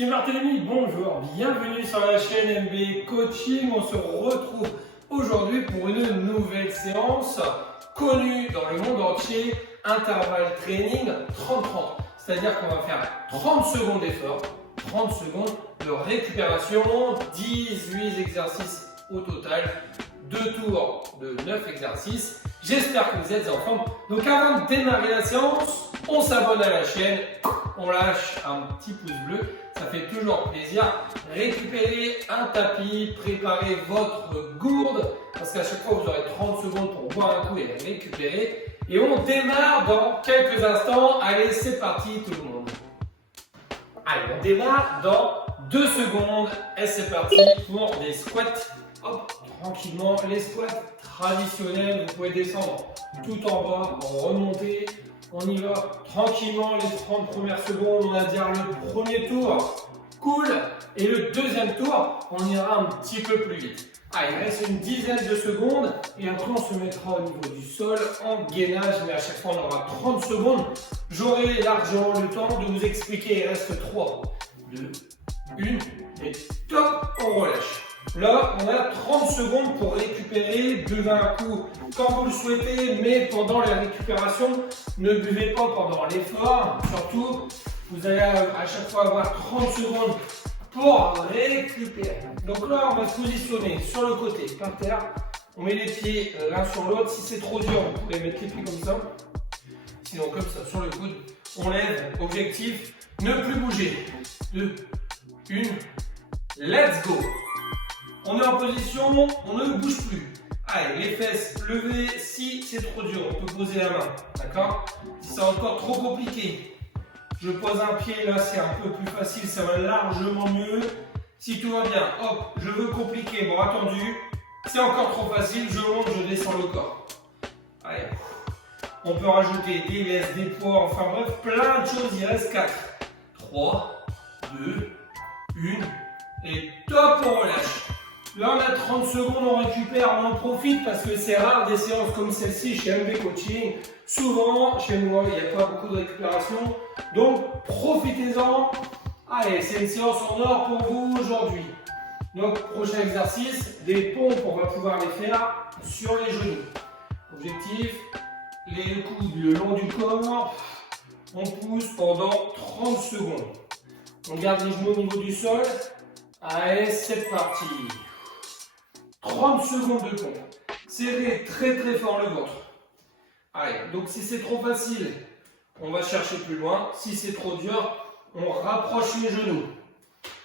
Team Barthélémy, bonjour, bienvenue sur la chaîne MB Coaching. On se retrouve aujourd'hui pour une nouvelle séance connue dans le monde entier, intervalle training 30-30. C'est-à-dire qu'on va faire 30 secondes d'effort, 30 secondes de récupération, 18 exercices au total, 2 tours de 9 exercices. J'espère que vous êtes en forme. Donc avant de démarrer la séance, on s'abonne à la chaîne, on lâche un petit pouce bleu, ça fait toujours plaisir. Récupérez un tapis, préparez votre gourde, parce qu'à chaque fois vous aurez 30 secondes pour boire un coup et récupérer. Et on démarre dans quelques instants. Allez, c'est parti tout le monde. Allez, on démarre dans 2 secondes et c'est parti pour des squats. Hop, tranquillement, les squats traditionnels, vous pouvez descendre tout en bas, remonter. On y va tranquillement, les 30 premières secondes, on va dire le premier tour, cool. Et le deuxième tour, on ira un petit peu plus vite. Allez, il reste une dizaine de secondes et après on se mettra au niveau du sol en gainage, mais à chaque fois on aura 30 secondes. J'aurai largement le temps de vous expliquer, il reste 3, 2, 1 et top, on relâche. Là, on a 30 secondes pour récupérer, buvez un coup quand vous le souhaitez, mais pendant la récupération, ne buvez pas pendant l'effort. Surtout, vous allez à chaque fois avoir 30 secondes pour récupérer. Donc là, on va se positionner sur le côté, par terre. On met les pieds l'un sur l'autre. Si c'est trop dur, vous pouvez mettre les pieds comme ça. Sinon, comme ça, sur le coude, on lève. Objectif, ne plus bouger. 2, 1, let's go! On est en position, on ne bouge plus. Allez, les fesses levées, si c'est trop dur, on peut poser la main, d'accord? Si c'est encore trop compliqué, je pose un pied, là c'est un peu plus facile, ça va largement mieux. Si tout va bien, hop, je veux compliquer, bras tendu, c'est encore trop facile, je monte, je descends le corps. Allez, on peut rajouter des laisses, des poids, enfin bref, plein de choses, il reste 4. 3, 2, 1, et top, on relâche. Là, on a 30 secondes, on récupère, on en profite parce que c'est rare des séances comme celle-ci chez MB Coaching. Souvent, chez moi, il n'y a pas beaucoup de récupération. Donc, profitez-en. Allez, c'est une séance en or pour vous aujourd'hui. Donc, prochain exercice, des pompes, on va pouvoir les faire sur les genoux. Objectif, les coudes le long du corps. On pousse pendant 30 secondes. On garde les genoux au niveau du sol. Allez, c'est parti. 30 secondes de pompe. Serrez très très fort le ventre. Allez, donc si c'est trop facile, on va chercher plus loin. Si c'est trop dur, on rapproche les genoux.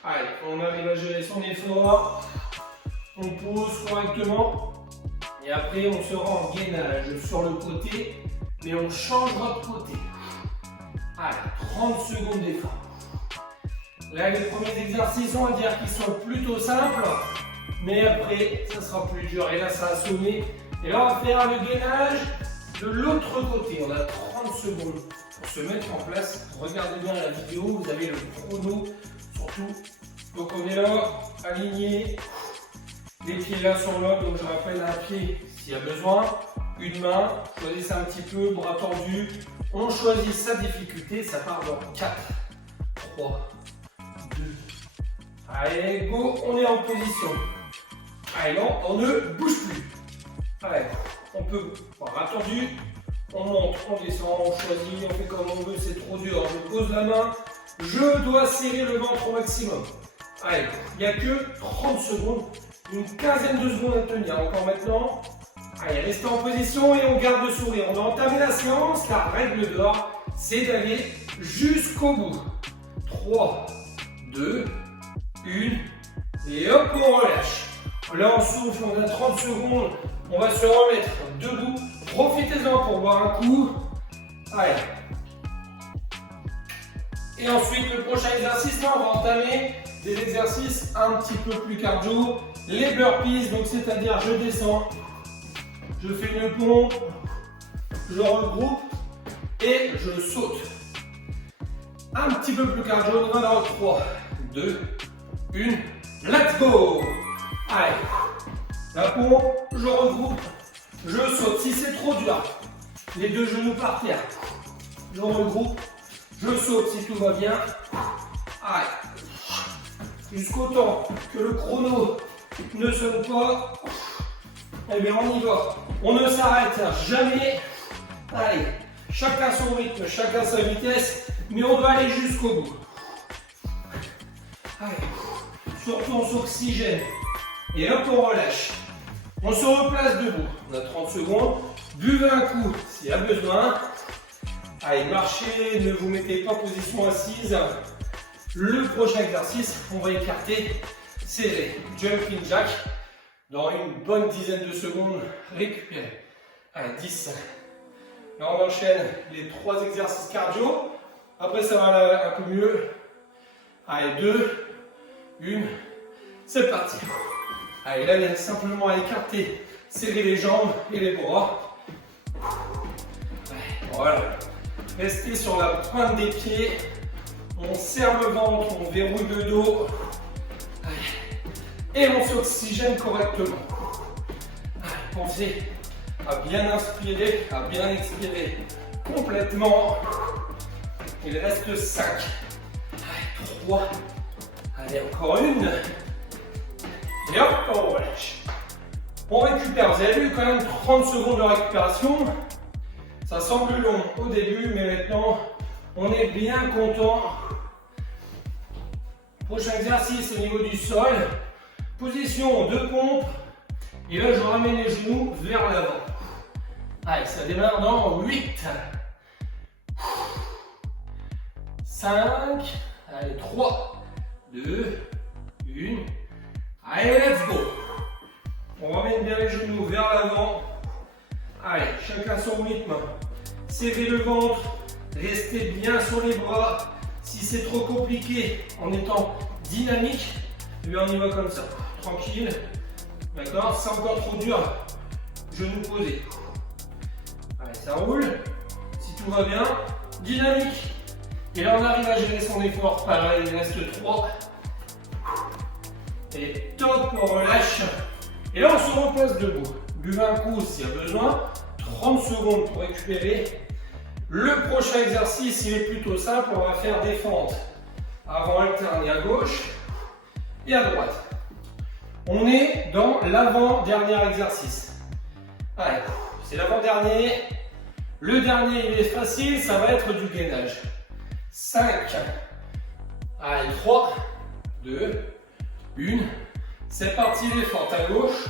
Allez, on arrive à gérer son effort. On pousse correctement. Et après, on se rend en gainage sur le côté. Mais on change votre côté. Allez, 30 secondes d'effort. Là, les premiers exercices, on va dire qu'ils sont plutôt simples. Mais après, ça sera plus dur. Et là, ça a sonné. Et là, on va faire le gainage de l'autre côté. On a 30 secondes pour se mettre en place. Regardez bien la vidéo. Vous avez le chrono surtout. Donc, on est là, aligné. Les pieds l'un sur l'autre. Donc, je rappelle un pied s'il y a besoin. Une main. Choisissez un petit peu, bras tendus. On choisit sa difficulté. Ça part dans 4, 3, 2. Allez, go. On est en position. Allez, non, on ne bouge plus. Allez, on peut, bras tendu, on monte, on descend, on choisit, on fait comme on veut, c'est trop dur. Je pose la main, je dois serrer le ventre au maximum. Allez, il n'y a que 30 secondes, une quinzaine de secondes à tenir. Encore maintenant. Allez, restez en position et on garde le sourire. On a entamé la séance, la règle d'or, c'est d'aller jusqu'au bout. 3, 2, 1, et hop, on relâche. Là, on souffle, on a 30 secondes, on va se remettre debout. Profitez-en pour boire un coup. Allez. Et ensuite, le prochain exercice, là, on va entamer des exercices un petit peu plus cardio. Les burpees, donc c'est-à-dire je descends, je fais une pompe, je regroupe et je saute. Un petit peu plus cardio, on y va dans 3, 2, 1, let's go! Allez, la pompe, je regroupe, je saute. Si c'est trop dur, les deux genoux par terre, je regroupe, je saute si tout va bien. Allez, jusqu'au temps que le chrono ne sonne pas. Eh bien, on y va. On ne s'arrête jamais. Allez, chacun son rythme, chacun sa vitesse, mais on va aller jusqu'au bout. Allez, surtout on s'oxygène. Et hop, on relâche. On se replace debout. On a 30 secondes. Buvez un coup s'il y a besoin. Allez, marchez, ne vous mettez pas en position assise. Le prochain exercice, on va écarter, serrer, jumping jack. Dans une bonne dizaine de secondes, récupérez. Allez, 10. Là, on enchaîne les 3 exercices cardio. Après, ça va aller un peu mieux. Allez, 2, 1, c'est parti. Allez, là, il y a simplement à écarter, serrer les jambes et les bras. Allez, voilà. Restez sur la pointe des pieds. On serre le ventre, on verrouille le dos. Allez. Et on s'oxygène correctement. Allez, pensez à bien inspirer, à bien expirer complètement. Il reste 5. Allez, 3. Allez, encore une. Et hop, on relâche. On récupère. Vous avez vu quand même 30 secondes de récupération. Ça semble long au début, mais maintenant, on est bien content. Prochain exercice au niveau du sol. Position de pompe. Et là, je ramène les genoux vers l'avant. Allez, ça démarre dans 8. 5. Allez, 3, 2, 1. Allez, let's go. On ramène bien les genoux vers l'avant. Allez, chacun son rythme. Serrez le ventre. Restez bien sur les bras. Si c'est trop compliqué, en étant dynamique, eh bien on y va comme ça. Tranquille. D'accord? C'est encore trop dur. Genoux posés. Allez, ça roule. Si tout va bien, dynamique. Et là, on arrive à gérer son effort. Pareil, il reste 3. Et top, on relâche. Et là, on se replace debout. Buvez un coup s'il y a besoin. 30 secondes pour récupérer. Le prochain exercice, il est plutôt simple. On va faire des fentes avant alterné à gauche et à droite. On est dans l'avant-dernier exercice. Allez, c'est l'avant-dernier. Le dernier, il est facile. Ça va être du gainage. 5. Allez, 3, 2, 1. C'est parti, les fentes à gauche.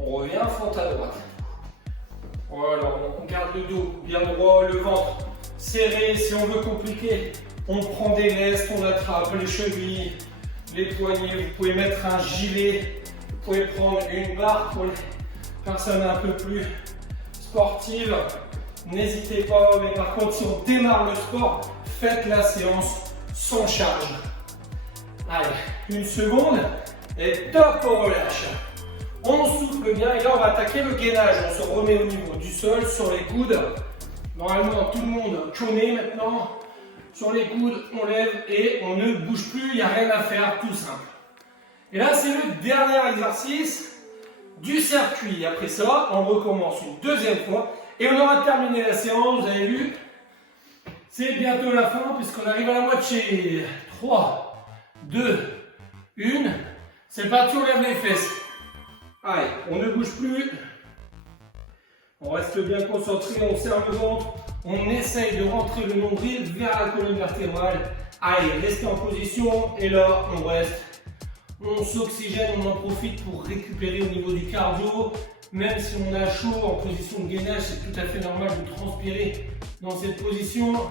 On revient, fente à droite. Voilà, on garde le dos bien droit, le ventre serré. Si on veut compliquer, on prend des lestes, on attrape les chevilles, les poignets. Vous pouvez mettre un gilet, vous pouvez prendre une barre pour les personnes un peu plus sportives. N'hésitez pas, mais par contre, si on démarre le sport, faites la séance sans charge. Allez, une seconde et top, on relâche. On souffle bien et là on va attaquer le gainage. On se remet au niveau du sol, sur les coudes. Normalement tout le monde connaît maintenant. Sur les coudes, on lève et on ne bouge plus, il n'y a rien à faire, tout simple. Et là c'est le dernier exercice du circuit. Après ça, on recommence une deuxième fois et on aura terminé la séance, vous avez vu. C'est bientôt la fin puisqu'on arrive à la moitié. 3, 2, 1. C'est parti, on lève les fesses. Allez, on ne bouge plus. On reste bien concentré, on serre le ventre. On essaye de rentrer le nombril vers la colonne vertébrale. Allez, restez en position. Et là, on reste. On s'oxygène, on en profite pour récupérer au niveau du cardio. Même si on a chaud en position de gainage, c'est tout à fait normal de transpirer dans cette position.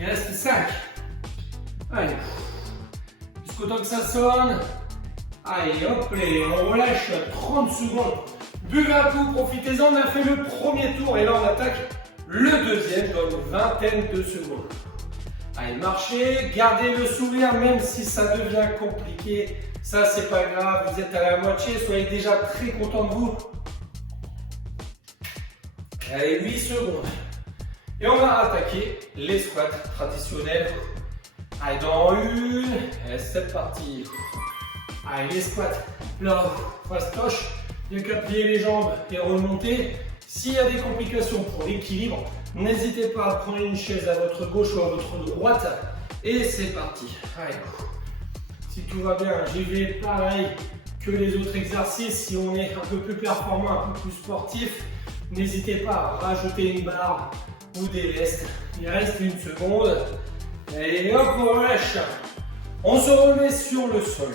Il reste 5. Allez, jusqu'au temps que ça sonne. Allez, hop, on relâche 30 secondes. Buvez un coup, profitez-en. On a fait le premier tour et là, on attaque le deuxième dans une vingtaine de secondes. Allez, marchez, gardez le sourire même si ça devient compliqué. Ça, c'est pas grave. Vous êtes à la moitié, soyez déjà très content de vous. Allez, 8 secondes. Et on va attaquer les squats traditionnels. Allez, dans une. Et c'est parti. Allez, les squats, là, fastoche, bien qu'à plier les jambes et remonter. S'il y a des complications pour l'équilibre, n'hésitez pas à prendre une chaise à votre gauche ou à votre droite. Et c'est parti. Allez. Si tout va bien, j'y vais pareil que les autres exercices. Si on est un peu plus performant, un peu plus sportif, n'hésitez pas à rajouter une barre ou des vestes. Il reste 1 seconde. Et hop, on relâche. On se remet sur le sol.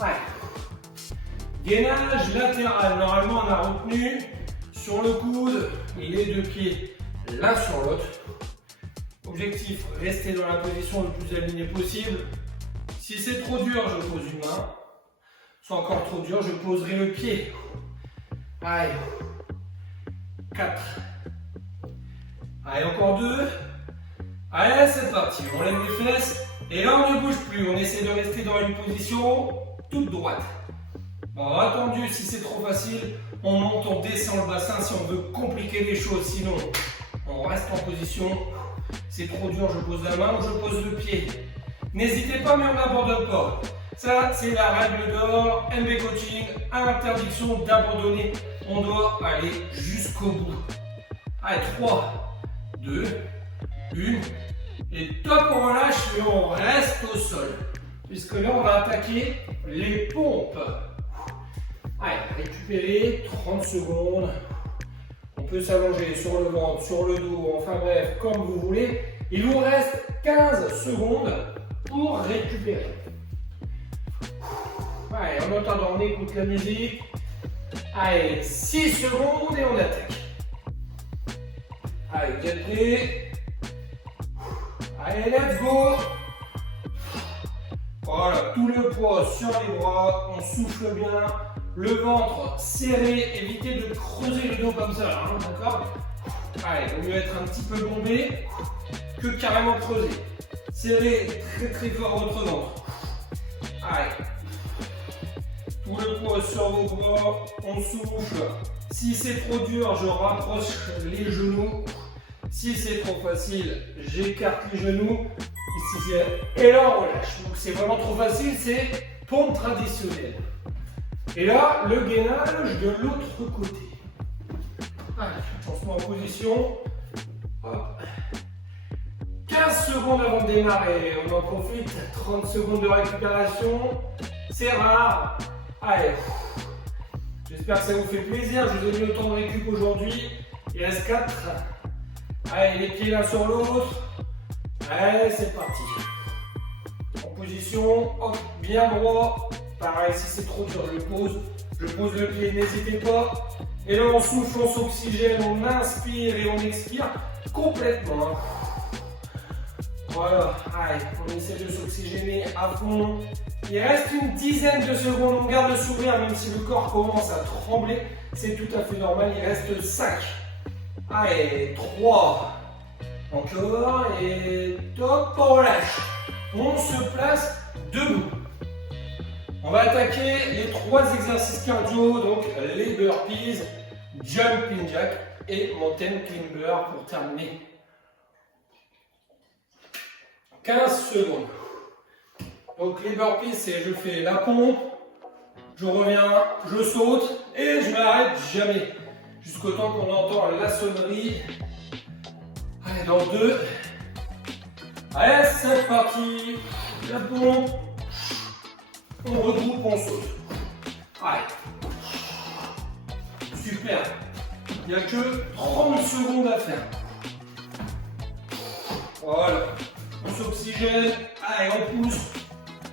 Ouais. Gainage latéral. Normalement, on a retenu sur le coude les 2 pieds l'un sur l'autre. Objectif, rester dans la position le plus alignée possible. Si c'est trop dur, je pose une main. Si c'est encore trop dur, je poserai le pied. Allez. 4. Allez, encore 2. Allez, c'est parti. On lève les fesses. Et là, on ne bouge plus. On essaie de rester dans une position toute droite. Bon, attendu, si c'est trop facile, on monte, on descend le bassin si on veut compliquer les choses. Sinon, on reste en position. C'est trop dur, je pose la main ou je pose le pied. N'hésitez pas, mais on n'abandonne pas. Ça, c'est la règle d'or. MB Coaching, interdiction d'abandonner. On doit aller jusqu'au bout. Allez, 3, 2, 1. Et top, on relâche, mais on reste au sol. Puisque là, on va attaquer les pompes. Allez, récupérez 30 secondes. On peut s'allonger sur le ventre, sur le dos, enfin bref, comme vous voulez. Il vous reste 15 secondes pour récupérer. Allez, en attendant, on écoute la musique. Allez, 6 secondes et on attaque. Allez, vous êtes prêts? Allez, let's go! Voilà, tout le poids sur les bras, on souffle bien. Le ventre serré, évitez de creuser le dos comme ça, hein, d'accord? Allez, il vaut mieux être un petit peu bombé que carrément creusé. Serrez très très fort votre ventre. Allez. Tout le poids sur vos bras, on souffle. Si c'est trop dur, je rapproche les genoux. Si c'est trop facile, j'écarte les genoux. Ici, et là, on relâche. Donc c'est vraiment trop facile, c'est pompe traditionnelle. Et là, le gainage de l'autre côté. Allez, on se met en position. Hop. 15 secondes avant de démarrer, on en profite. 30 secondes de récupération. C'est rare. Allez. J'espère que ça vous fait plaisir. Je vous ai mis autant de récup aujourd'hui. Il reste 4. Allez, les pieds l'un sur l'autre. Allez, c'est parti. En position, hop, bien droit. Pareil, si c'est trop dur, je pose le pied, n'hésitez pas. Et là, on souffle, on s'oxygène, on inspire et on expire complètement. Voilà, allez, on essaie de s'oxygéner à fond. Il reste une dizaine de secondes, on garde le sourire, même si le corps commence à trembler. C'est tout à fait normal, il reste 5. Allez, 3. Encore, et top, on relâche. On se place debout. On va attaquer les 3 exercices cardio, donc les burpees, jumping jack et mountain climber pour terminer. 15 secondes. Donc les burpees, c'est je fais la pompe, je reviens, je saute et je m'arrête jamais. Jusqu'au temps qu'on entend la sonnerie. Allez, dans 2. Allez, c'est parti. La pompe. On regroupe, on saute. Allez. Super. Il n'y a que 30 secondes à faire. Voilà. On s'oxygène. Allez, on pousse.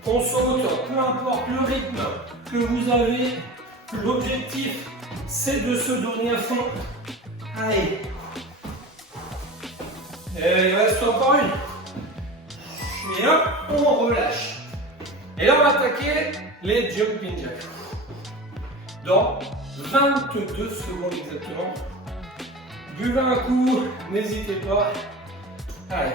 On saute. Peu importe le rythme que vous avez. L'objectif, c'est de se donner à fond. Allez. Et il reste encore une. Et hop, on relâche. Et là, on va attaquer les jumping jacks. Dans 22 secondes exactement. Buvez un coup, n'hésitez pas. Allez.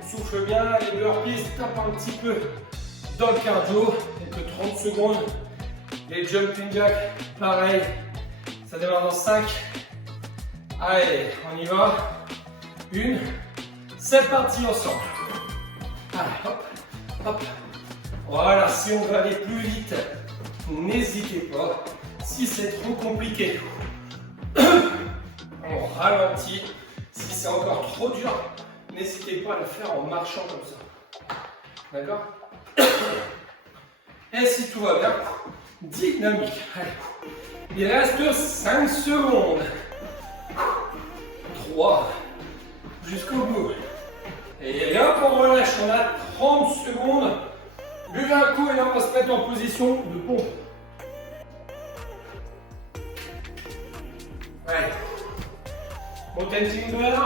On souffle bien, les burpees tapent un petit peu dans le cardio. Quelques 30 secondes. Les jumping jacks, pareil. Ça démarre dans 5. Allez, on y va. 1. C'est parti ensemble. Allez, hop. Hop. Voilà, si on veut aller plus vite, n'hésitez pas. Si c'est trop compliqué, on ralentit. Si c'est encore trop dur, n'hésitez pas à le faire en marchant comme ça. D'accord? Et si tout va bien, dynamique. Allez. Il reste 5 secondes. 3. Jusqu'au bout. Et hop, on relâche. On a 30 secondes. Buvez un coup et là, on va se mettre en position de pompe. Allez. Mountain Timber.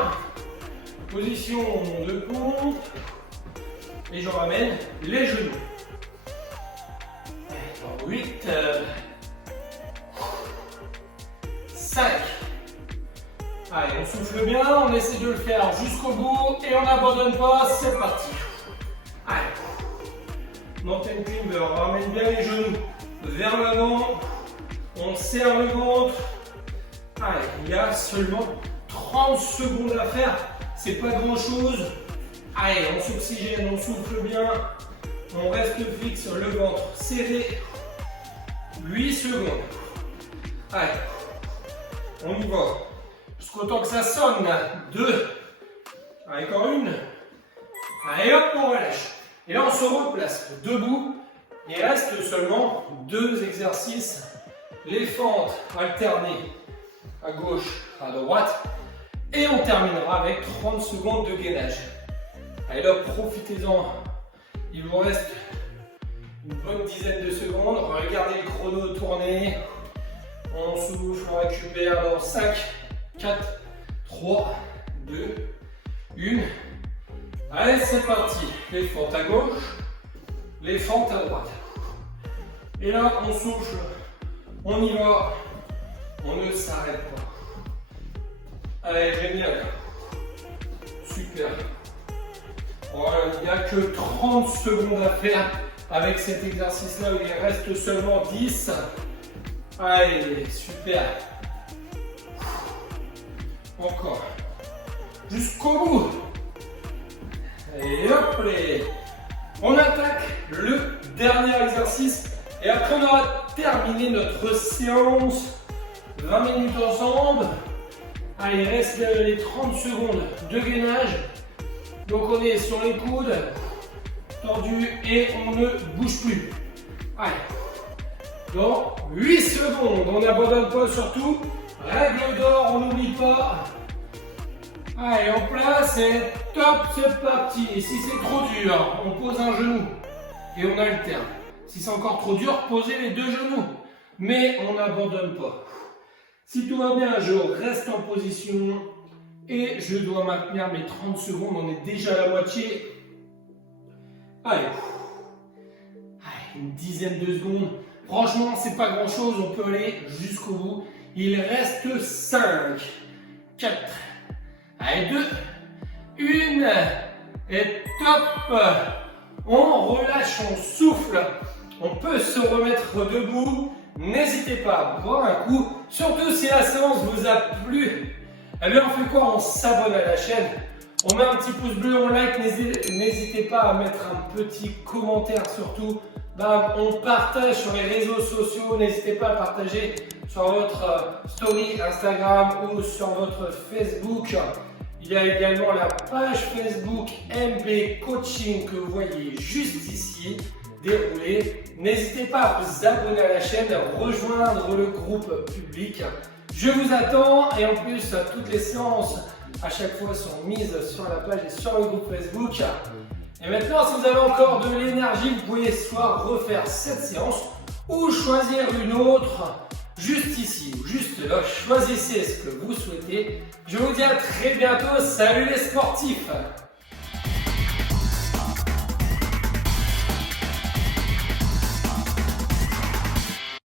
Position de pompe. Et je ramène les genoux. 8. 5. Allez, on souffle bien, on essaie de le faire jusqu'au bout et on n'abandonne pas, c'est parti. Allez. Mountain Climber, on ramène bien les genoux vers l'avant, on serre le ventre. Allez, il y a seulement 30 secondes à faire, c'est pas grand chose. Allez, on s'oxygène, on souffle bien, on reste fixe, le ventre serré. 8 secondes. Allez, on y va. Jusqu'au temps que ça sonne. 2. Allez, encore une. Allez, hop, on relâche. Et là, on se replace debout. Il reste seulement 2 exercices. Les fentes alternées à gauche, à droite. Et on terminera avec 30 secondes de gainage. Allez, là, profitez-en. Il vous reste une bonne dizaine de secondes. Regardez le chrono tourner. On souffle, on récupère dans 5, 4, 3, 2, 1. Allez, c'est parti. Les fentes à gauche, les fentes à droite. Et là, on souffle, on y va, on ne s'arrête pas. Allez, génial. Super. Voilà, il n'y a que 30 secondes à faire avec cet exercice-là. Il reste seulement 10. Allez, super. Encore. Jusqu'au bout. Et hop, on attaque le dernier exercice. Et après, on aura terminé notre séance. 20 minutes ensemble. Allez, il reste les 30 secondes de gainage. Donc, on est sur les coudes, tendus et on ne bouge plus. Allez. Dans 8 secondes, on n'abandonne pas surtout. Règle d'or, on n'oublie pas. Allez, en place et top, c'est parti. Et si c'est trop dur, on pose un genou et on alterne. Si c'est encore trop dur, posez les 2 genoux. Mais on n'abandonne pas. Si tout va bien, je reste en position et je dois maintenir mes 30 secondes. On est déjà à la moitié. Allez. Allez, une dizaine de secondes. Franchement, c'est pas grand chose, on peut aller jusqu'au bout. Il reste 5, 4, allez, 2, 1, et top. On relâche, on souffle. On peut se remettre debout. N'hésitez pas à boire un coup. Surtout si la séance vous a plu. Eh bien, on fait quoi? On s'abonne à la chaîne. On met un petit pouce bleu, on like. N'hésitez pas à mettre un petit commentaire surtout. On partage sur les réseaux sociaux, n'hésitez pas à partager sur votre story Instagram ou sur votre Facebook. Il y a également la page Facebook MB Coaching que vous voyez juste ici déroulée. N'hésitez pas à vous abonner à la chaîne, rejoindre le groupe public. Je vous attends et en plus toutes les séances à chaque fois sont mises sur la page et sur le groupe Facebook. Et maintenant, si vous avez encore de l'énergie, vous pouvez soit refaire cette séance ou choisir une autre juste ici ou juste là. Choisissez ce que vous souhaitez. Je vous dis à très bientôt. Salut les sportifs!